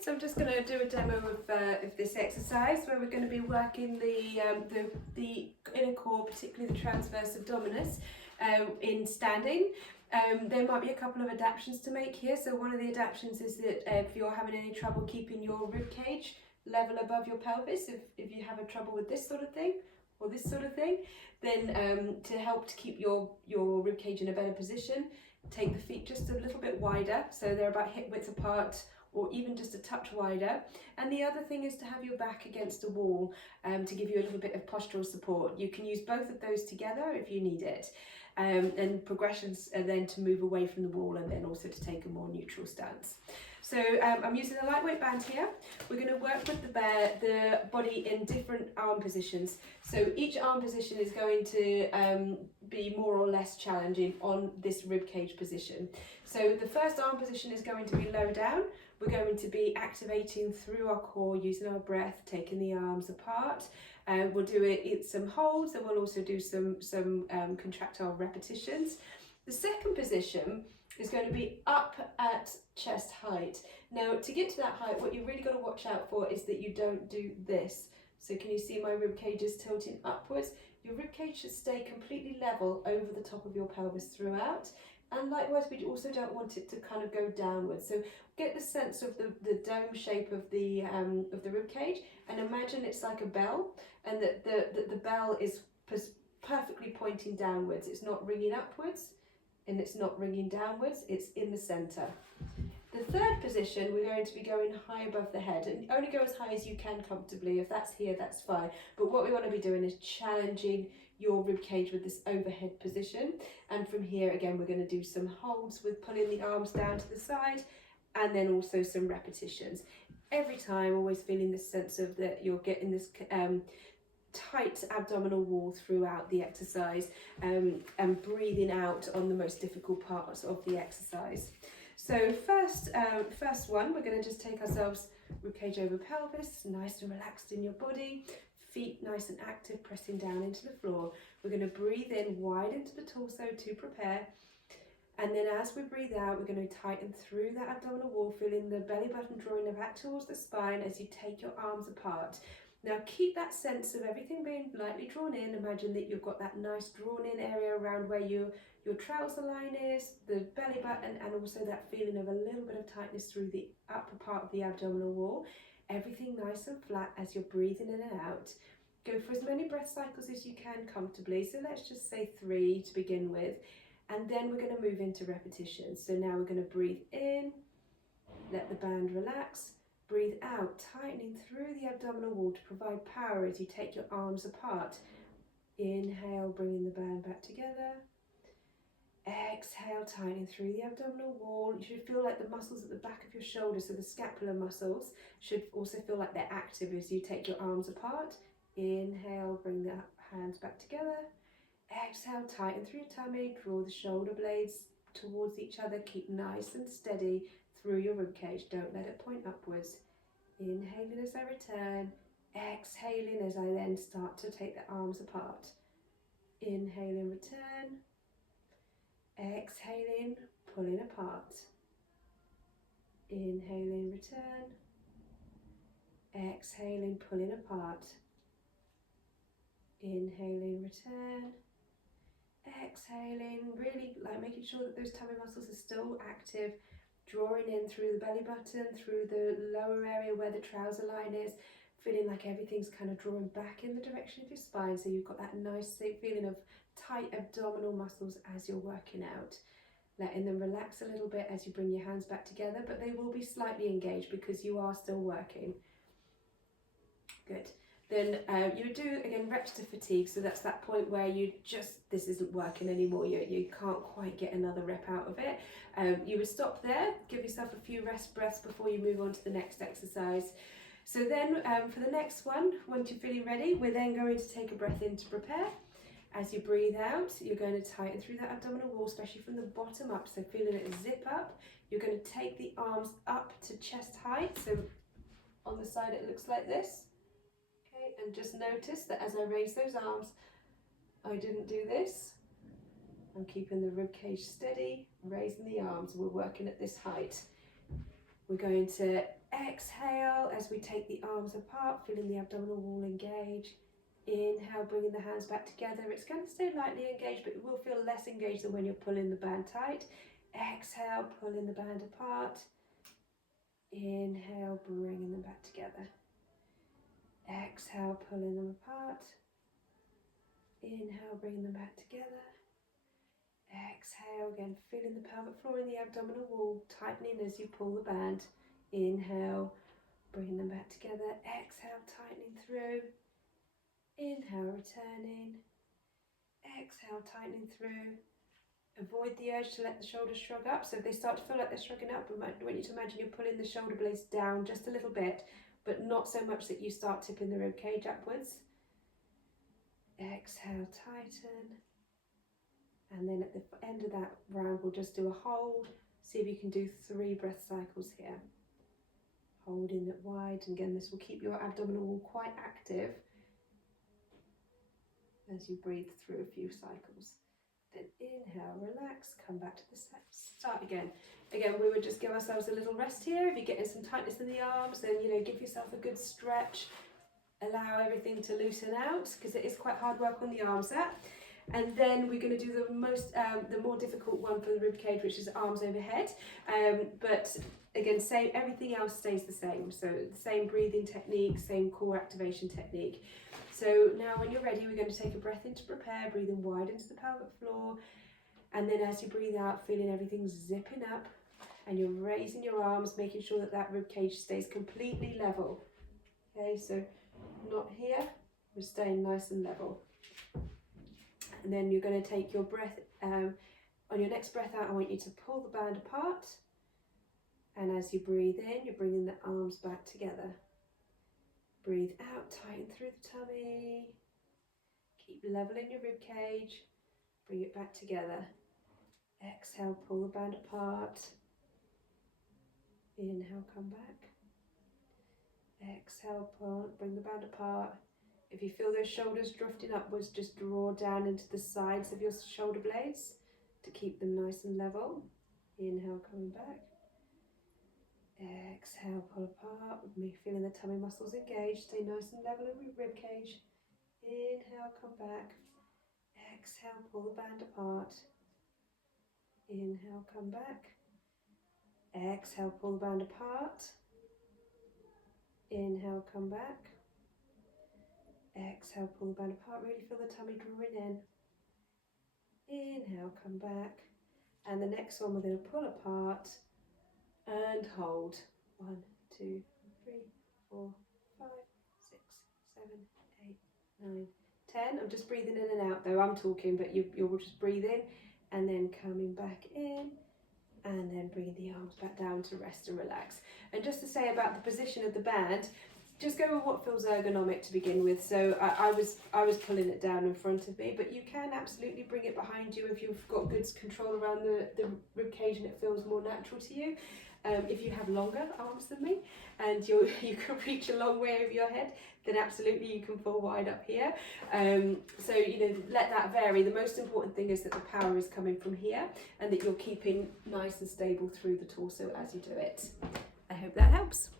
so I'm just going to do a demo of this exercise where we're going to be working the inner core, particularly the transverse abdominis, in standing. There might be a couple of adaptations to make here. So one of the adaptations is that if you're having any trouble keeping your rib cage level above your pelvis, if you have a trouble with this sort of thing or this sort of thing, then to help to keep your rib cage in a better position, take the feet just a little bit wider, so they're about hip width apart, or even just a touch wider. And the other thing is to have your back against a wall to give you a little bit of postural support. You can use both of those together if you need it. And progressions are then to move away from the wall and then also to take a more neutral stance. So I'm using a lightweight band here. We're going to work with the body in different arm positions. So each arm position is going to be more or less challenging on this rib cage position. So the first arm position is going to be low down. We're going to be activating through our core, using our breath, taking the arms apart. We'll do it some holds, and we'll also do some contractile repetitions. The second position is going to be up at chest height. Now, to get to that height, what you've really got to watch out for is that you don't do this. So can you see my rib cage is tilting upwards? Your rib cage should stay completely level over the top of your pelvis throughout. And likewise, we also don't want it to kind of go downwards. So get the sense of the dome shape of the rib cage, and imagine it's like a bell, and that the bell is perfectly pointing downwards. It's not ringing upwards, and it's not ringing downwards. It's in the center. The third position, we're going to be going high above the head, and only go as high as you can comfortably. If that's here, that's fine. But what we want to be doing is challenging your rib cage with this overhead position. And from here, again, we're going to do some holds with pulling the arms down to the side, and then also some repetitions. Every time, always feeling this sense of that you're getting this tight abdominal wall throughout the exercise, and breathing out on the most difficult parts of the exercise. So first one, we're going to just take ourselves ribcage over pelvis, nice and relaxed in your body, feet nice and active, pressing down into the floor. We're going to breathe in wide into the torso to prepare, and then as we breathe out, we're going to tighten through that abdominal wall, feeling the belly button drawing back towards the spine as you take your arms apart. Now keep that sense of everything being lightly drawn in. Imagine that you've got that nice drawn in area around where your trouser line is, the belly button, and also that feeling of a little bit of tightness through the upper part of the abdominal wall. Everything nice and flat as you're breathing in and out. Go for as many breath cycles as you can comfortably. So let's just say 3 to begin with. And then we're going to move into repetitions. So now we're going to breathe in, let the band relax. Breathe out, tightening through the abdominal wall to provide power as you take your arms apart. Inhale, bringing the band back together. Exhale, tightening through the abdominal wall. You should feel like the muscles at the back of your shoulders, so the scapular muscles, should also feel like they're active as you take your arms apart. Inhale, bring the hands back together. Exhale, tighten through your tummy, draw the shoulder blades towards each other. Keep nice and steady through your ribcage. Don't let it point upwards. Inhaling as I return. Exhaling as I then start to take the arms apart. Inhaling, return. Exhaling, pulling apart. Inhaling, return. Exhaling, pulling apart. Inhaling, return. Exhaling, really like making sure that those tummy muscles are still active, drawing in through the belly button, through the lower area where the trouser line is, feeling like everything's kind of drawing back in the direction of your spine, so you've got that nice feeling of tight abdominal muscles as you're working out. Letting them relax a little bit as you bring your hands back together, but they will be slightly engaged because you are still working. Good. Then you do, again, reps to fatigue. So that's that point where this isn't working anymore. You can't quite get another rep out of it. You would stop there, give yourself a few rest breaths before you move on to the next exercise. So then for the next one, once you're feeling ready, we're then going to take a breath in to prepare. As you breathe out, you're going to tighten through that abdominal wall, especially from the bottom up. So feeling it zip up. You're going to take the arms up to chest height. So on the side it looks like this. And just notice that as I raise those arms, I didn't do this. I'm keeping the rib cage steady, raising the arms. We're working at this height. We're going to exhale as we take the arms apart, feeling the abdominal wall engage. Inhale, bringing the hands back together. It's going to stay lightly engaged, but it will feel less engaged than when you're pulling the band tight. Exhale, pulling the band apart. Inhale, bringing them back together. Exhale, pulling them apart. Inhale, bringing them back together. Exhale, again, feeling the pelvic floor and the abdominal wall tightening as you pull the band. Inhale, bringing them back together. Exhale, tightening through. Inhale, returning. Exhale, tightening through. Avoid the urge to let the shoulders shrug up. So if they start to feel like they're shrugging up, I want you to imagine you're pulling the shoulder blades down just a little bit, but not so much that you start tipping the rib cage upwards. Exhale, tighten. And then at the end of that round, we'll just do a hold. See if you can do 3 breath cycles here. Holding it wide. And again, this will keep your abdominal wall quite active as you breathe through a few cycles. Then inhale, relax, come back to the start again. Again, we would just give ourselves a little rest here. If you're getting some tightness in the arms, then give yourself a good stretch. Allow everything to loosen out, because it is quite hard work on the arms there. And then we're going to do the more difficult one for the rib cage, which is arms overhead. But again, everything else stays the same. So the same breathing technique, same core activation technique. So now when you're ready, we're going to take a breath in to prepare, breathing wide into the pelvic floor. And then as you breathe out, feeling everything zipping up, and you're raising your arms, making sure that that rib cage stays completely level. Okay, so not here, we're staying nice and level. And then you're going to take your breath, on your next breath out, I want you to pull the band apart. And as you breathe in, you're bringing the arms back together. Breathe out, tighten through the tummy. Keep leveling your rib cage. Bring it back together. Exhale, pull the band apart. Inhale, come back. Exhale, pull, bring the band apart. If you feel those shoulders drifting upwards, just draw down into the sides of your shoulder blades to keep them nice and level. Inhale, coming back. Exhale, pull apart. With me feeling the tummy muscles engaged. Stay nice and level in your rib cage. Inhale, come back. Exhale, pull the band apart. Inhale, come back. Exhale, pull the band apart. Inhale, come back. Exhale, pull the band apart. Really feel the tummy drawing in. Inhale, come back. And the next one we're going to pull apart and hold. 1, 2, 3, 4, 5, 6, 7, 8, 9, 10. I'm just breathing in and out though. I'm talking, but you'll just breathe in and then coming back in, and then bringing the arms back down to rest and relax. And just to say about the position of the band, just go with what feels ergonomic to begin with. So I was pulling it down in front of me, but you can absolutely bring it behind you if you've got good control around the rib cage and it feels more natural to you. If you have longer arms than me and you can reach a long way over your head, then absolutely you can pull wide up here. So let that vary. The most important thing is that the power is coming from here and that you're keeping nice and stable through the torso as you do it. I hope that helps.